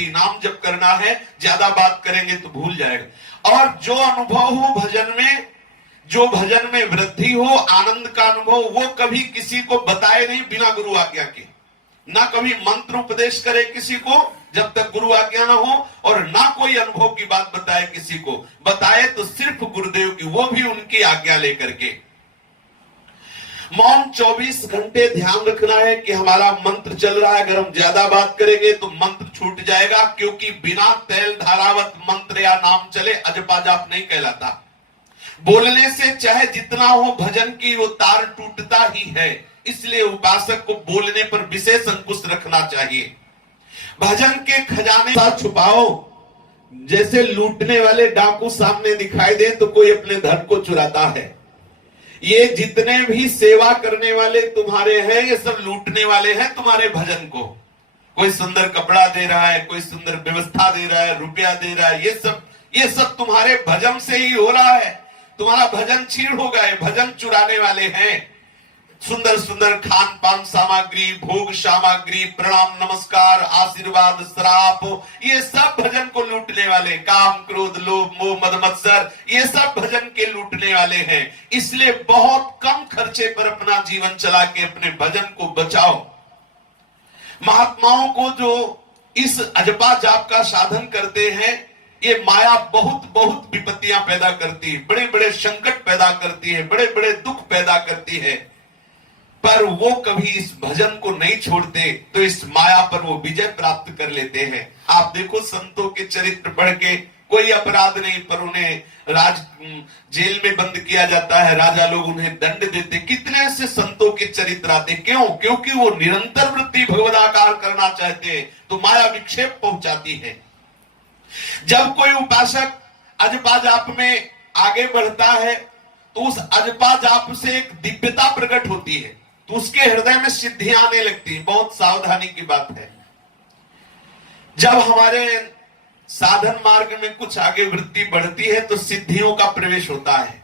वृत्ति, नाम जप करना है, ज्यादा बात करेंगे तो भूल जाएगा। और जो अनुभव हो भजन में, जो भजन में वृद्धि हो, आनंद का अनुभव, वो कभी किसी को बताए नहीं बिना गुरु आज्ञा के। ना कभी मंत्र उपदेश करे किसी को जब तक गुरु आज्ञा ना हो, और ना कोई अनुभव की बात बताए किसी को। बताए तो सिर्फ गुरुदेव की, वो भी उनकी आज्ञा लेकर के। मौन 24 घंटे ध्यान रखना है कि हमारा मंत्र चल रहा है। अगर हम ज्यादा बात करेंगे तो मंत्र छूट जाएगा, क्योंकि बिना तेल धारावत मंत्र या नाम चले अजपा जाप नहीं कहलाता। बोलने से चाहे जितना हो, भजन की वो तार टूटता ही है। इसलिए उपासक को बोलने पर विशेष अंकुश रखना चाहिए। भजन के खजाने साथ छुपाओ। जैसे लूटने वाले डाकू सामने दिखाई दे तो कोई अपने धन को चुराता है। ये जितने भी सेवा करने वाले तुम्हारे हैं, ये सब लूटने वाले हैं तुम्हारे भजन को। कोई सुंदर कपड़ा दे रहा है, कोई सुंदर व्यवस्था दे रहा है, रुपया दे रहा है, ये सब तुम्हारे भजन से ही हो रहा है। तुम्हारा भजन छीन हो गए, भजन चुराने वाले हैं। सुंदर सुंदर खान पान सामग्री, भोग सामग्री, प्रणाम नमस्कार, आशीर्वाद, श्राप, ये सब भजन को लूटने वाले। काम क्रोध लोभ मोह मद मत्सर, ये सब भजन के लूटने वाले हैं। इसलिए बहुत कम खर्चे पर अपना जीवन चला के अपने भजन को बचाओ। महात्माओं को जो इस अजपा जाप का साधन करते हैं, ये माया बहुत बहुत विपत्तियां पैदा करती है, बड़े बड़े संकट पैदा करती है, बड़े बड़े दुख पैदा करती है। पर वो कभी इस भजन को नहीं छोड़ते, तो इस माया पर वो विजय प्राप्त कर लेते हैं। आप देखो संतों के चरित्र पढ़ के, कोई अपराध नहीं पर उन्हें जेल में बंद किया जाता है, राजा लोग उन्हें दंड देते। कितने ऐसे संतों के चरित्र आते, क्यों? क्योंकि वो निरंतर वृत्ति भगवदाकार करना चाहते हैं, तो माया विक्षेप पहुंचाती है। जब कोई उपासक अजपा जाप में आगे बढ़ता है तो उस अजपा जाप से एक दिव्यता प्रकट होती है, तो उसके हृदय में सिद्धियां आने लगती है। बहुत सावधानी की बात है। जब हमारे साधन मार्ग में कुछ आगे वृत्ति बढ़ती है तो सिद्धियों का प्रवेश होता है,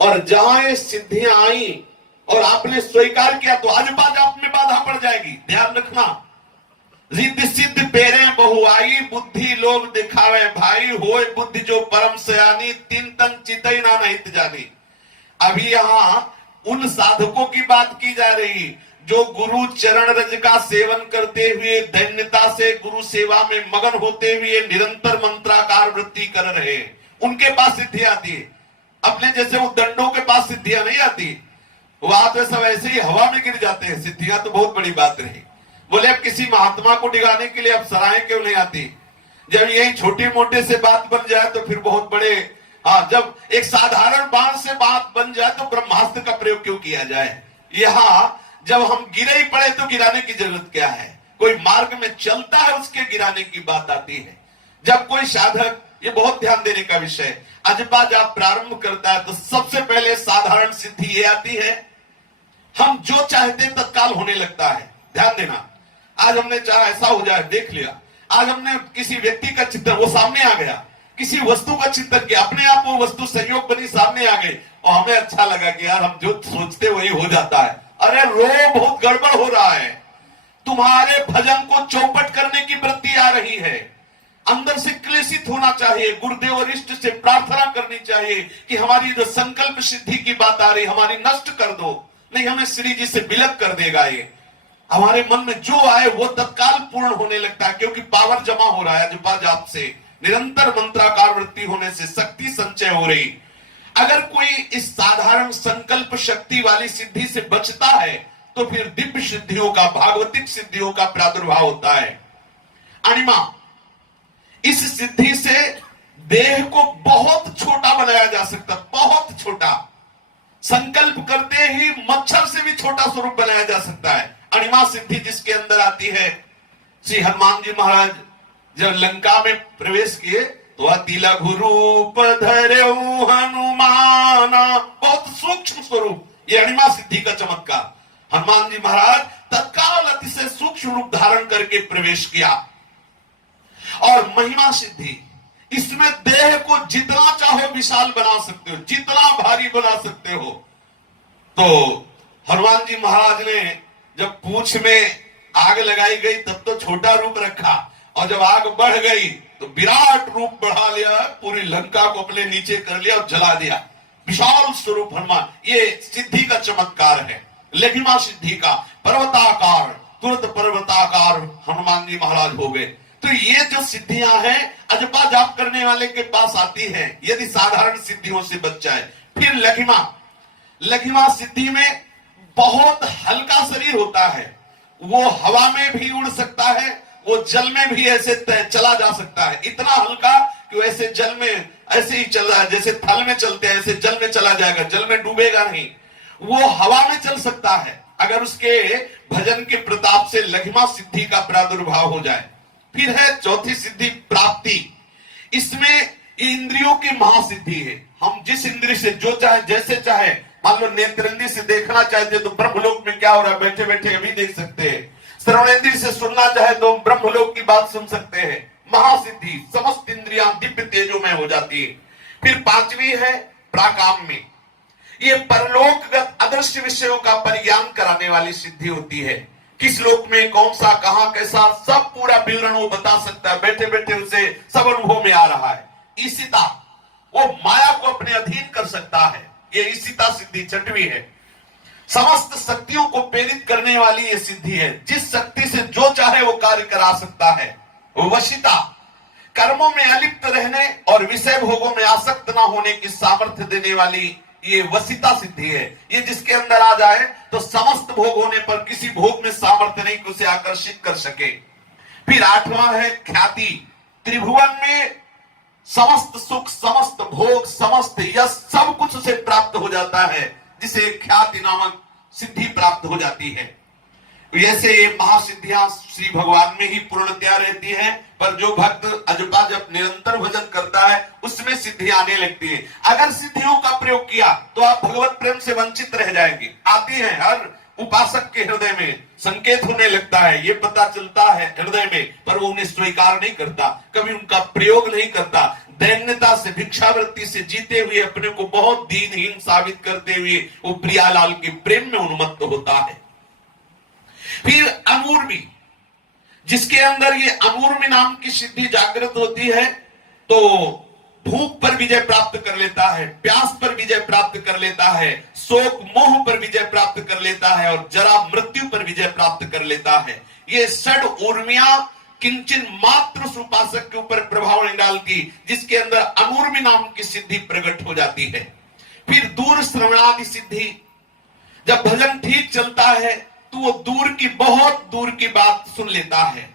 और जहां ये सिद्धियां आई और आपने स्वीकार किया तो अजपा जाप में बाधा पड़ जाएगी। ध्यान रखना। रिद्धि सिद्ध पेरे बहुआई, बुद्धि लोभ दिखावे भाई, होए बुद्धि जो परम सयानी, तीन तन चितई ना निहित जानी। अभी यहां उन साधकों की बात की जा रही जो गुरु चरण रज का सेवन करते हुए दैन्यता से गुरु सेवा में मगन होते हुए निरंतर मंत्राकार वृत्ति कर रहे हैं। उनके पास सिद्धि आती है। अपने जैसे उद्दंडों के पास सिद्धियां नहीं आती, वहां तो सब ऐसे ही हवा में गिर जाते हैं। सिद्धियां तो बहुत बड़ी बात रही। बोले अब किसी महात्मा को डिगाने के लिए अब सराहें क्यों नहीं आती? जब यही छोटे मोटे से बात बन जाए तो फिर बहुत बड़े, जब एक साधारण बाण से बात बन जाए तो ब्रह्मास्त्र का प्रयोग क्यों किया जाए? यहाँ जब हम गिरे ही पड़े तो गिराने की जरूरत क्या है? कोई मार्ग में चलता है उसके गिराने की बात आती है। जब कोई साधक, ये बहुत ध्यान देने का विषय, अजपा जाप प्रारंभ करता है तो सबसे पहले साधारण सिद्धि ये आती है, हम जो चाहते तत्काल होने लगता है। ध्यान देना। आज हमने चाहा ऐसा हो जाए, देख लिया। आज हमने किसी व्यक्ति का चित्रण, वो सामने आ गया। किसी वस्तु का चिंतन किया, अपने आप वो वस्तु संयोग बनी, सामने आ गई, और हमें अच्छा लगा कि यार हम जो सोचते वही हो जाता है। अरे रो, बहुत गड़बड़ हो रहा है। तुम्हारे भजन को चौपट करने की वृत्ति आ रही है। अंदर से क्लेशित होना चाहिए। गुरुदेव और इष्ट से प्रार्थना करनी चाहिए कि हमारी जो संकल्प सिद्धि की बात आ रही, हमारी नष्ट कर दो, नहीं हमें श्री जी से विलक कर देगा। ये हमारे मन में जो आए वो तत्काल पूर्ण होने लगता है, क्योंकि पावर जमा हो रहा है अजपा जाप से। निरंतर मंत्राकार वृत्ति होने से शक्ति संचय हो रही। अगर कोई इस साधारण संकल्प शक्ति वाली सिद्धि से बचता है तो फिर दिव्य सिद्धियों का, भागवतिक सिद्धियों का प्रादुर्भाव होता है। अणिमा, इस सिद्धि से देह को बहुत छोटा बनाया जा सकता, बहुत छोटा। संकल्प करते ही मच्छर से भी छोटा स्वरूप बनाया जा सकता है। अणिमा सिद्धि जिसके अंदर आती है, श्री हनुमान जी महाराज जब लंका में प्रवेश किए तो अति लघु रूप धर्यो हनुमाना, बहुत सूक्ष्म स्वरूप। ये अणिमा सिद्धि का चमत्कार। हनुमान जी महाराज तत्काल अतिशय सूक्ष्म रूप धारण करके प्रवेश किया। और महिमा सिद्धि, इसमें देह को जितना चाहो विशाल बना सकते हो, जितना भारी बना सकते हो। तो हनुमान जी महाराज ने जब पूंछ में आग लगाई गई तब तो छोटा रूप रखा, और जब आग बढ़ गई तो विराट रूप बढ़ा लिया, पूरी लंका को अपने नीचे कर लिया और जला दिया। विशाल स्वरूप हनुमान, ये सिद्धि का चमत्कार है, लघिमा सिद्धि का। पर्वताकार, तुरंत पर्वताकार हनुमान जी महाराज हो गए। तो ये जो सिद्धियां हैं अजपा जाप करने वाले के पास आती है, यदि साधारण सिद्धियों से बच जाए। फिर लघिमा, लघिमा सिद्धि में बहुत हल्का शरीर होता है, वो हवा में भी उड़ सकता है, वो जल में भी ऐसे चला जा सकता है। इतना हल्का कि वैसे जल में ऐसे ही चल रहा है, जैसे थल में चलते हैं ऐसे जल में चला जाएगा, जल में डूबेगा नहीं। वो हवा में चल सकता है अगर उसके भजन के प्रताप से लघिमा सिद्धि का प्रादुर्भाव हो जाए। फिर है चौथी सिद्धि प्राप्ति। इसमें इंद्रियों की महासिद्धि है। हम जिस इंद्रिय से जो चाहे जैसे चाहे, मान लो नेत्रेंद्रिय से देखना चाहते तो ब्रह्मलोक में क्या हो रहा है बैठे बैठे अभी देख सकते हैं। श्रवणेंद्रिय से सुनना चाहे तो ब्रह्मलोक की बात सुन सकते हैं। महासिद्धि, समस्त इंद्रियां दिव्य तेजोमय हो जाती है। फिर पांचवी है प्राकाम में, ये परलोकगत अदृश्य विषयों का परिज्ञान कराने वाली सिद्धि होती है। किस लोक में कौन सा कहां कैसा सब पूरा विवरण वो बता सकता है, बैठे बैठे उसे सब अनुभव में आ रहा है। ईशिता, वो माया को अपने अधीन कर सकता है, ये ईशिता सिद्धि छठवीं है। समस्त शक्तियों को प्रेरित करने वाली ये सिद्धि है, जिस शक्ति से जो चाहे वो कार्य करा सकता है। वशिता, कर्मों में अलिप्त रहने और विषय भोगों में आसक्त ना होने की सामर्थ्य देने वाली ये वशिता सिद्धि है। ये जिसके अंदर आ जाए तो समस्त भोग होने पर किसी भोग में सामर्थ्य नहीं कि उसे आकर्षित कर सके। फिर आठवां है ख्याति। त्रिभुवन में समस्त सुख, समस्त भोग, समस्त यश सब कुछ उसे प्राप्त हो जाता है, जिसे ख्याति नामक सिद्धि प्राप्त हो जाती है। ऐसे महासिद्धियां श्री भगवान में ही पूर्णतया रहती है, पर जो भक्त अजपा जब निरंतर भजन करता है उसमें सिद्धि आने लगती है। अगर सिद्धियों का प्रयोग किया तो आप भगवत प्रेम से वंचित रह जाएंगे। आती है हर उपासक के हृदय में, संकेत होने लगता है, ये पता चलता है हृदय में, पर वो उन्हें स्वीकार नहीं करता, कभी उनका प्रयोग नहीं करता। दैन्यता से, भिक्षावृत्ति से जीते हुए अपने को बहुत दीनहीन साबित करते हुए वो प्रियालाल के प्रेम में उन्मत्त होता है। फिर अनूर्मी, जिसके अंदर ये अनूर्मी नाम की सिद्धि जागृत होती है तो भूख पर विजय प्राप्त कर लेता है, प्यास पर विजय प्राप्त कर लेता है, शोक मोह पर विजय प्राप्त कर लेता है और जरा मृत्यु पर विजय प्राप्त कर लेता है। ये षड ऊर्मियां किंचन मात्र उस उपासक के ऊपर प्रभाव नहीं डालती, जिसके अंदर अनूर्मी नाम की सिद्धि प्रकट हो जाती है। फिर दूर श्रवणादि सिद्धि, जब भजन ठीक चलता है तो वो दूर की, बहुत दूर की बात सुन लेता है।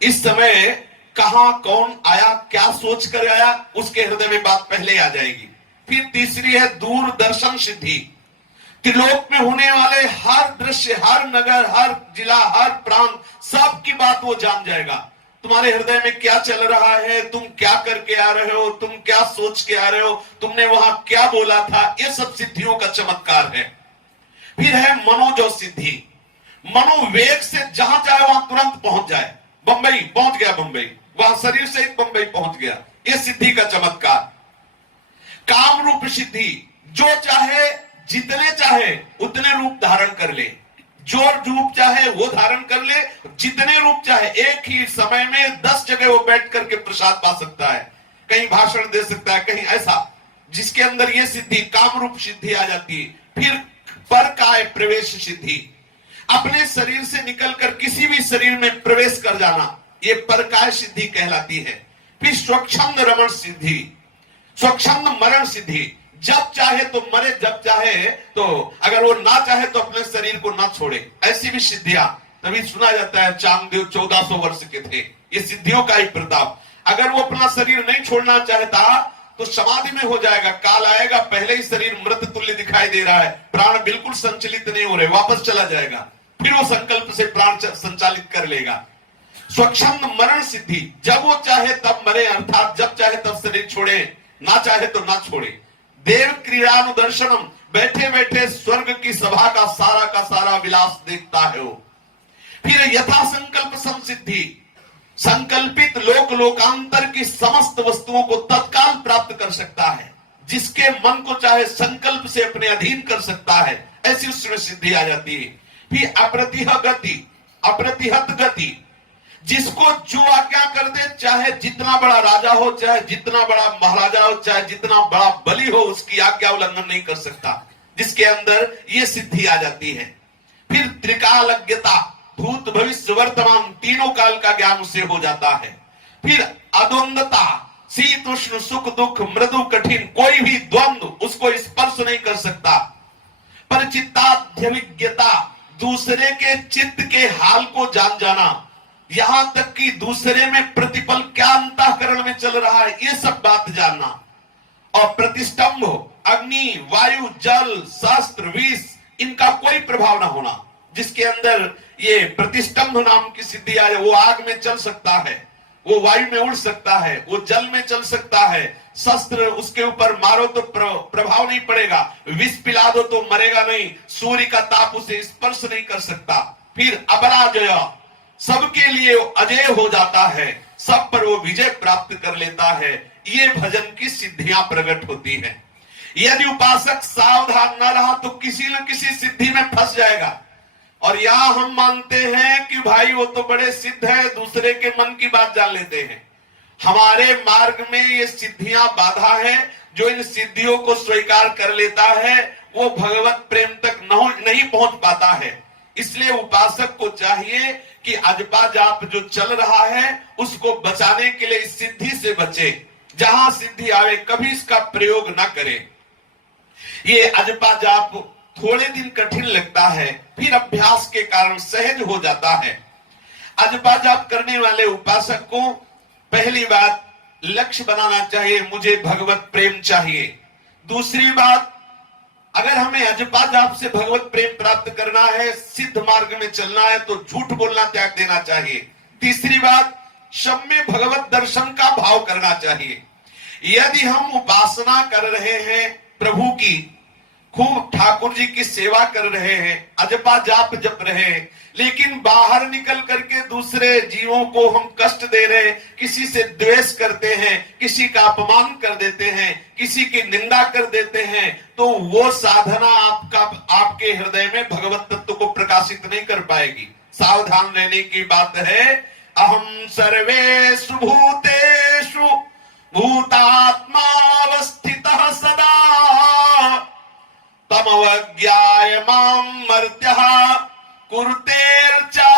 इस समय कहां कौन आया, क्या सोच कर आया, उसके हृदय में बात पहले आ जाएगी। फिर तीसरी है दूरदर्शन सिद्धि। त्रिलोक में होने वाले हर दृश्य, हर नगर, हर जिला, हर प्रांत, सब की बात वो जान जाएगा। तुम्हारे हृदय में क्या चल रहा है, तुम क्या करके आ रहे हो, तुम क्या सोच के आ रहे हो, तुमने वहां क्या बोला था, ये सब सिद्धियों का चमत्कार है। फिर है मनोजो सिद्धि। मनोवेग से जहां चाहे वहां तुरंत पहुंच जाए। बंबई पहुंच गया, बंबई, वहां शरीर से बंबई पहुंच गया, ये सिद्धि का चमत्कार। काम रूप सिद्धि, जो चाहे जितने चाहे उतने रूप धारण कर ले, जो रूप चाहे वो धारण कर ले, जितने रूप चाहे, एक ही समय में 10 जगह वो बैठ करके प्रसाद पा सकता है, कहीं भाषण दे सकता है, कहीं ऐसा, जिसके अंदर ये सिद्धि काम रूप सिद्धि आ जाती है। फिर परकाय प्रवेश सिद्धि, अपने शरीर से निकलकर किसी भी शरीर में प्रवेश कर जाना, ये परकाय सिद्धि कहलाती है। फिर स्वच्छंद रमण सिद्धि, स्वच्छंद मरण सिद्धि, जब चाहे तो मरे, जब चाहे तो, अगर वो ना चाहे तो अपने शरीर को ना छोड़े, ऐसी भी सिद्धियां। तभी सुना जाता है चांगदेव 1400 वर्ष के थे, ये सिद्धियों का ही प्रताप। अगर वो अपना शरीर नहीं छोड़ना चाहता तो समाधि में हो जाएगा, काल आएगा, पहले ही शरीर मृत तुल्य दिखाई दे रहा है, प्राण बिल्कुल संचलित नहीं हो रहे, वापस चला जाएगा, फिर वो संकल्प से प्राण संचालित कर लेगा। स्वच्छंद मरण सिद्धि, जब वो चाहे तब मरे, अर्थात जब चाहे तब शरीर छोड़े, ना चाहे तो ना छोड़े। देव क्रीड़ानुदर्शनम, बैठे बैठे स्वर्ग की सभा का सारा विलास देखता है वो। फिर यथा संकल्प संसिद्धि, संकल्पित लोक लोकांतर की समस्त वस्तुओं को तत्काल प्राप्त कर सकता है, जिसके मन को चाहे संकल्प से अपने अधीन कर सकता है, ऐसी उसमें सिद्धि आ जाती है। फिर अप्रतिह गति, अप्रतिहत गति, जिसको जो आज्ञा कर दे, चाहे जितना बड़ा राजा हो, चाहे जितना बड़ा महाराजा हो, चाहे जितना बड़ा बलि हो, उसकी आज्ञा उल्लंघन नहीं कर सकता, जिसके अंदर ये सिद्धि आ जाती है। फिर त्रिकालज्ञता, भूत भविष्य वर्तमान तीनों काल का ज्ञान उसे हो जाता है। फिर अद्वंदता, शीत उष्ण सुख दुख मृदु कठिन, कोई भी द्वंद्व उसको स्पर्श नहीं कर सकता। परिचिताध्यविज्ञता, दूसरे के चित्त के हाल को जान जाना, यहां तक कि दूसरे में प्रतिपल क्या अंतःकरण में चल रहा है, ये सब बात जानना। और प्रतिष्ठंभ, अग्नि वायु जल शस्त्र विष, इनका कोई प्रभाव ना होना। जिसके अंदर ये प्रतिष्ठंभ नाम की सिद्धि आ जाए, वो आग में चल सकता है, वो वायु में उड़ सकता है, वो जल में चल सकता है, शस्त्र उसके ऊपर मारो तो प्रभाव नहीं पड़ेगा, विष पिला दो तो मरेगा नहीं, सूर्य का ताप उसे स्पर्श नहीं कर सकता। फिर अपराजय, सबके लिए अजय हो जाता है, सब पर वो विजय प्राप्त कर लेता है। ये भजन की सिद्धियां प्रकट होती है। यदि उपासक सावधान न रहा तो किसी न किसी सिद्धि में फंस जाएगा। और यहां हम मानते हैं कि भाई वो तो बड़े सिद्ध है, दूसरे के मन की बात जान लेते हैं। हमारे मार्ग में ये सिद्धियां बाधा है। जो इन सिद्धियों को स्वीकार कर लेता है वो भगवत प्रेम तक नहीं पहुंच पाता है। इसलिए उपासक को चाहिए कि अजपा जाप जो चल रहा है उसको बचाने के लिए इस सिद्धि से बचे। जहां सिद्धि आवे कभी इसका प्रयोग न करे। ये अजपा जाप थोड़े दिन कठिन लगता है, फिर अभ्यास के कारण सहज हो जाता है। अजपा जाप करने वाले उपासक को पहली बात लक्ष्य बनाना चाहिए, मुझे भगवत प्रेम चाहिए। दूसरी बात, अगर हमें अजपा जाप से भगवत प्रेम प्राप्त करना है, सिद्ध मार्ग में चलना है, तो झूठ बोलना त्याग देना चाहिए। तीसरी बात, सब में भगवत दर्शन का भाव करना चाहिए। यदि हम उपासना कर रहे हैं प्रभु की, खूब ठाकुर जी की सेवा कर रहे हैं, अजपा जाप जप रहे हैं, लेकिन बाहर निकल करके दूसरे जीवों को हम कष्ट दे रहे हैं, किसी से द्वेष करते हैं, किसी का अपमान कर देते हैं, किसी की निंदा कर देते हैं, तो वो साधना आपके हृदय में भगवत तत्व को प्रकाशित नहीं कर पाएगी। सावधान रहने की बात है। अहम सर्वेषु भूतेषु भूतात्मावस्थितः सदा तमवज्ञाय मां मर्त्यः कुरुतेर्चा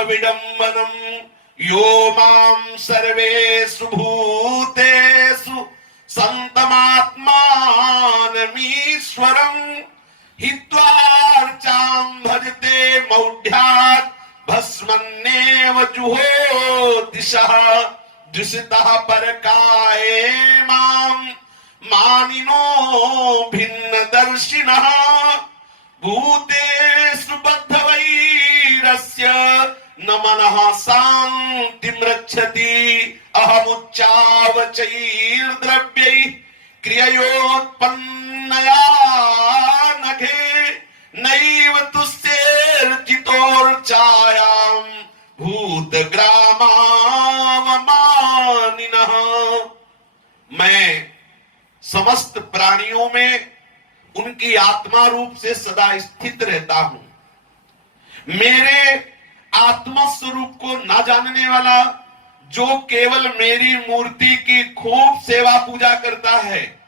विडम्बनम् यो मां सर्वेषु भूतेषु संतमात्मानमीश्वरम् हित्वार्चां भजते मौढ्यात् भस्मन्नेव जुहोतिषः दुषितः परकाये मां मानिनो भिन्न दर्शिनः भूतेषु बद्धवैरस्य न मनः शान्तिं रक्षति अहमुच्चावचैर्द्रव्यैः क्रिययोत्पन्नया नघे नैव तुष्येर्चितोर्चायां भूतग्रामावमानिनः। मैं समस्त प्राणियों में उनकी आत्मा रूप से सदा स्थित रहता हूं। मेरे आत्मा स्वरूप को ना जानने वाला जो केवल मेरी मूर्ति की खूब सेवा पूजा करता है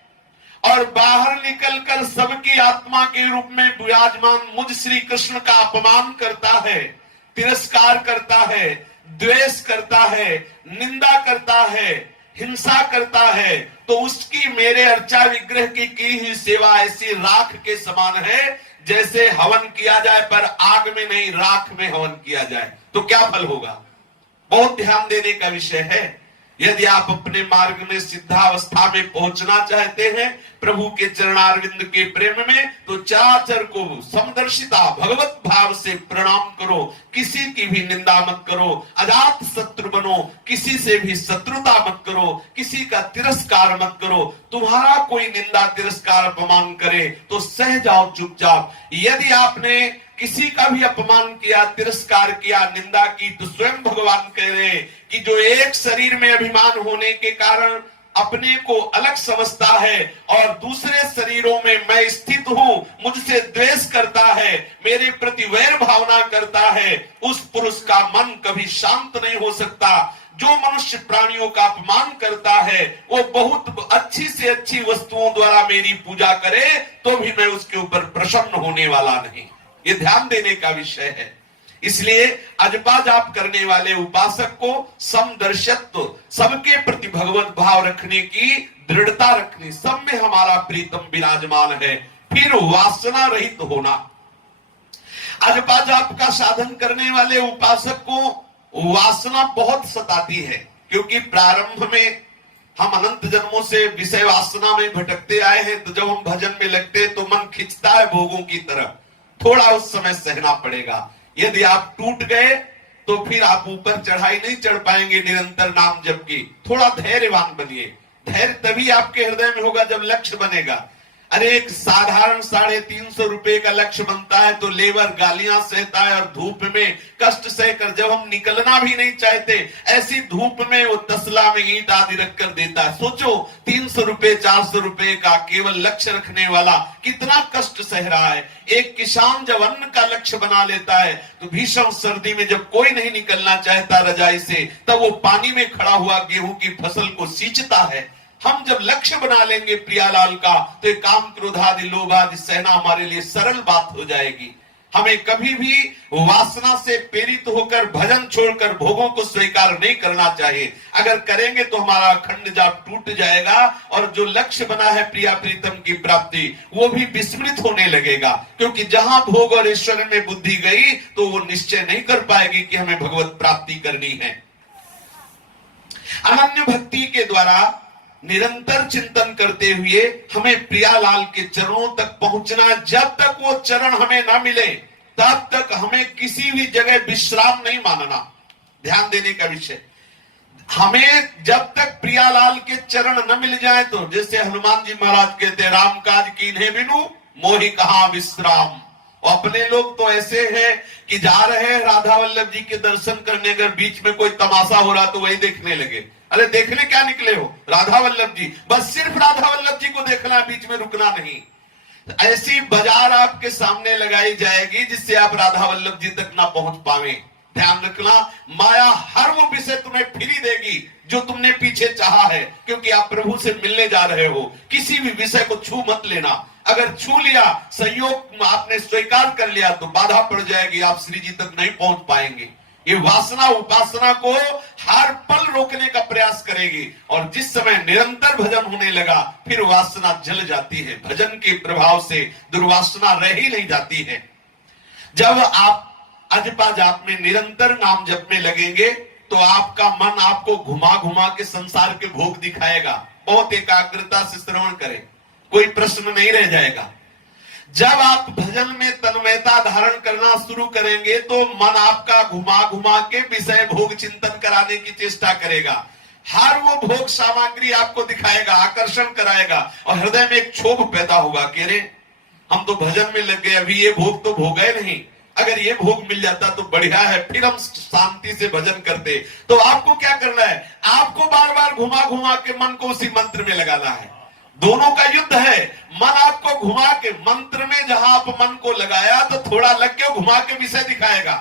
और बाहर निकलकर सबकी आत्मा के रूप में विराजमान मुझ श्री कृष्ण का अपमान करता है, तिरस्कार करता है, द्वेष करता है, निंदा करता है, हिंसा करता है, तो उसकी मेरे अर्चा विग्रह की हुई सेवा ऐसी राख के समान है जैसे हवन किया जाए पर आग में नहीं राख में हवन किया जाए। तो क्या फल होगा? बहुत ध्यान देने का विषय है। यदि आप अपने मार्ग में सिद्धावस्था में पहुंचना चाहते हैं प्रभु के चरणारविंद के प्रेम में, तो चराचर को समदर्शिता भगवत भाव से प्रणाम करो। किसी की भी निंदा मत करो, अजात शत्रु बनो, किसी से भी शत्रुता मत करो, किसी का तिरस्कार मत करो। तुम्हारा कोई निंदा तिरस्कार अपमान करे तो सह जाओ चुपचाप। यदि आपने किसी का भी अपमान किया, तिरस्कार किया, निंदा की, तो स्वयं भगवान कह रहे कि जो एक शरीर में अभिमान होने के कारण अपने को अलग समझता है और दूसरे शरीरों में मैं स्थित हूं, मुझसे द्वेष करता है, मेरे प्रति वैर भावना करता है, उस पुरुष का मन कभी शांत नहीं हो सकता। जो मनुष्य प्राणियों का अपमान करता है वो बहुत अच्छी से अच्छी वस्तुओं द्वारा मेरी पूजा करे तो भी मैं उसके ऊपर प्रसन्न होने वाला नहीं। ये ध्यान देने का विषय है। इसलिए अजपा जाप करने वाले उपासक को समदर्शत्व, सबके प्रति भगवत भाव रखने की दृढ़ता रखनी, सब में हमारा प्रीतम विराजमान है। फिर वासना रहित होना। अजपा जाप का साधन करने वाले उपासक को वासना बहुत सताती है, क्योंकि प्रारंभ में हम अनंत जन्मों से विषय वासना में भटकते आए हैं। तो जब हम भजन में लगते हैं तो मन खिंचता है भोगों की तरफ, थोड़ा उस समय सहना पड़ेगा। यदि आप टूट गए तो फिर आप ऊपर चढ़ाई नहीं चढ़ पाएंगे निरंतर नाम जप की। थोड़ा धैर्यवान बनिए। धैर्य तभी आपके हृदय में होगा जब लक्ष्य बनेगा। अरे एक साधारण 350 रुपए का लक्ष्य बनता है तो लेबर गालियां सहता है और धूप में कष्ट सहकर, जब हम निकलना भी नहीं चाहते ऐसी धूप में वो तसला में ईंट आदि रखकर देता है। सोचो 300 रुपए 400 रुपए का केवल लक्ष्य रखने वाला कितना कष्ट सह रहा है। एक किसान जब अन्न का लक्ष्य बना लेता है तो भीषण सर्दी में जब कोई नहीं निकलना चाहता रजाई से, तब वो पानी में खड़ा हुआ गेहूं की फसल को सींचता है। हम जब लक्ष्य बना लेंगे प्रियालाल का तो काम क्रोधादि लोभ आदि सहना हमारे लिए सरल बात हो जाएगी। हमें कभी भी वासना से प्रेरित होकर भजन छोड़कर भोगों को स्वीकार नहीं करना चाहिए। अगर करेंगे तो हमारा अखंड जाप टूट जाएगा और जो लक्ष्य बना है प्रिया प्रीतम की प्राप्ति वो भी विस्मृत होने लगेगा। क्योंकि जहां भोग और ईश्वर में बुद्धि गई तो वो निश्चय नहीं कर पाएगी कि हमें भगवत प्राप्ति करनी है। अनन्य भक्ति के द्वारा निरंतर चिंतन करते हुए हमें प्रियालाल के चरणों तक पहुंचना। जब तक वो चरण हमें ना मिले तब तक हमें किसी भी जगह विश्राम नहीं मानना। ध्यान देने का विषय, हमें जब तक प्रियालाल के चरण न मिल जाए तो जैसे हनुमान जी महाराज कहते हैं, राम काज कीन्हे बिनु मोहि कहां विश्राम। और अपने लोग तो ऐसे हैं कि जा रहे हैं राधा वल्लभ जी के दर्शन करने, अगर बीच में कोई तमाशा हो रहा तो वही देखने लगे। अरे देखने क्या निकले हो? राधा वल्लभ जी, बस सिर्फ राधा वल्लभ जी को देखना, बीच में रुकना नहीं। ऐसी बाजार आपके सामने लगाई जाएगी जिससे आप राधा वल्लभ जी तक ना पहुंच पावे। ध्यान रखना, माया हर वो विषय तुम्हें फ्री देगी जो तुमने पीछे चाहा है, क्योंकि आप प्रभु से मिलने जा रहे हो। किसी भी विषय को छू मत लेना। अगर छू लिया, संयोग आपने स्वीकार कर लिया तो बाधा पड़ जाएगी, आप श्री जी तक नहीं पहुंच पाएंगे। ये वासना उपासना को हर पल रोकने का प्रयास करेगी और जिस समय निरंतर भजन होने लगा फिर वासना जल जाती है। भजन के प्रभाव से दुर्वासना रह ही नहीं जाती है। जब आप अजपा जाप में निरंतर नाम जप में लगेंगे तो आपका मन आपको घुमा घुमा के संसार के भोग दिखाएगा। बहुत एकाग्रता से श्रवण करें, कोई प्रश्न नहीं रह जाएगा। जब आप भजन में तन्मयता धारण करना शुरू करेंगे तो मन आपका घुमा घुमा के विषय भोग चिंतन कराने की चेष्टा करेगा। हर वो भोग सामग्री आपको दिखाएगा, आकर्षण कराएगा और हृदय में एक क्षोभ पैदा होगा कि अरे हम तो भजन में लग गए, अभी ये भोग तो भोगे नहीं, अगर ये भोग मिल जाता तो बढ़िया है, फिर हम शांति से भजन करते। तो आपको क्या करना है? आपको बार बार घुमा घुमा के मन को उसी मंत्र में लगाना है। दोनों का युद्ध है। मन आपको घुमा के मंत्र में जहां आप मन को लगाया तो थोड़ा लग के घुमा के विषय दिखाएगा।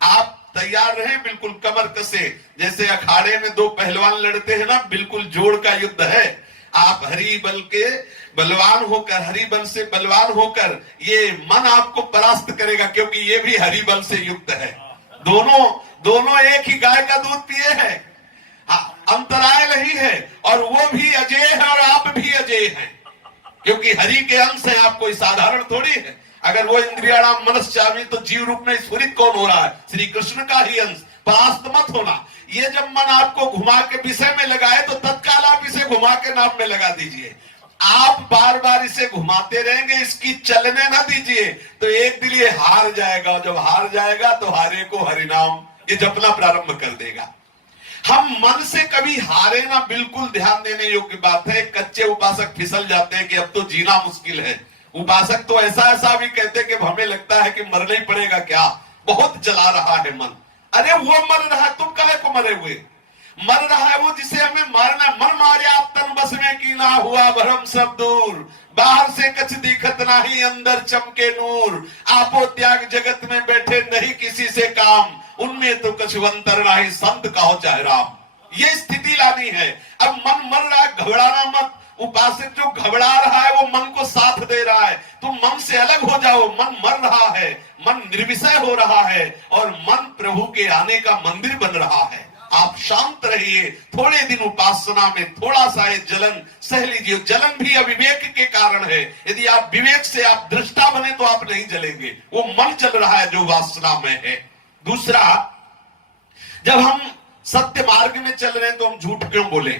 आप तैयार रहे, बिल्कुल कमर कसे, जैसे अखाड़े में दो पहलवान लड़ते हैं ना, बिल्कुल जोड़ का युद्ध है। आप हरि बल के बलवान होकर, हरि बल से बलवान होकर ये मन आपको परास्त करेगा, क्योंकि ये भी हरि बल से युक्त है। दोनों एक ही गाय का दूध पिए हैं, अंतराय नहीं है, और वो भी अजय है और आप भी अजय हैं, क्योंकि हरि के अंश है। आप कोई साधारण थोड़ी है। अगर वो इंद्रियाणाम मनश्चामी तो जीव रूप में स्फुरित कौन हो रहा है? श्री कृष्ण का ही अंश। परास्त मत होना। ये जब मन आपको घुमा के विषय में लगाए तो तत्काल आप इसे घुमा के नाम में लगा दीजिए। आप बार बार इसे घुमाते रहेंगे, इसकी चलने ना दीजिए, तो एक दिन ये हार जाएगा। जब हार जाएगा तो हारे को हरिनाम ये जपना प्रारंभ कर देगा। हम मन से कभी हारे ना, बिल्कुल ध्यान देने योग्य बात है। कच्चे उपासक फिसल जाते हैं कि अब तो जीना मुश्किल है। उपासक तो ऐसा भी कहते हैं कि हमें लगता है कि मरना ही पड़ेगा, क्या बहुत जला रहा है मन। अरे वो मर रहा है, तुम काहे को मरे हुए? मर रहा है वो जिसे हमें मारना। मन मारे आप तन ना हुआ भरम सब दूर, बाहर से कछ दिखत नाही अंदर चमके नूर, आपो त्याग जगत में बैठे नहीं किसी से काम, उनमें तो कछ अंतर नाही संत कहो चाहे राम। ये स्थिति लानी है। अब मन मर रहा है, घबराना मत। उपासक जो घबरा रहा है वो मन को साथ दे रहा है, तुम मन से अलग हो जाओ। मन मर रहा है, मन निर्विषय हो रहा है और मन प्रभु के आने का मंदिर बन रहा है। आप शांत रहिए, थोड़े दिन उपासना में थोड़ा सा ये जलन सह लीजिए। जलन भी अविवेक के कारण है। यदि आप विवेक से आप दृष्टा बने तो आप नहीं जलेंगे, वो मन चल रहा है जो वासना में है। दूसरा, जब हम सत्य मार्ग में चल रहे हैं तो हम झूठ क्यों बोले?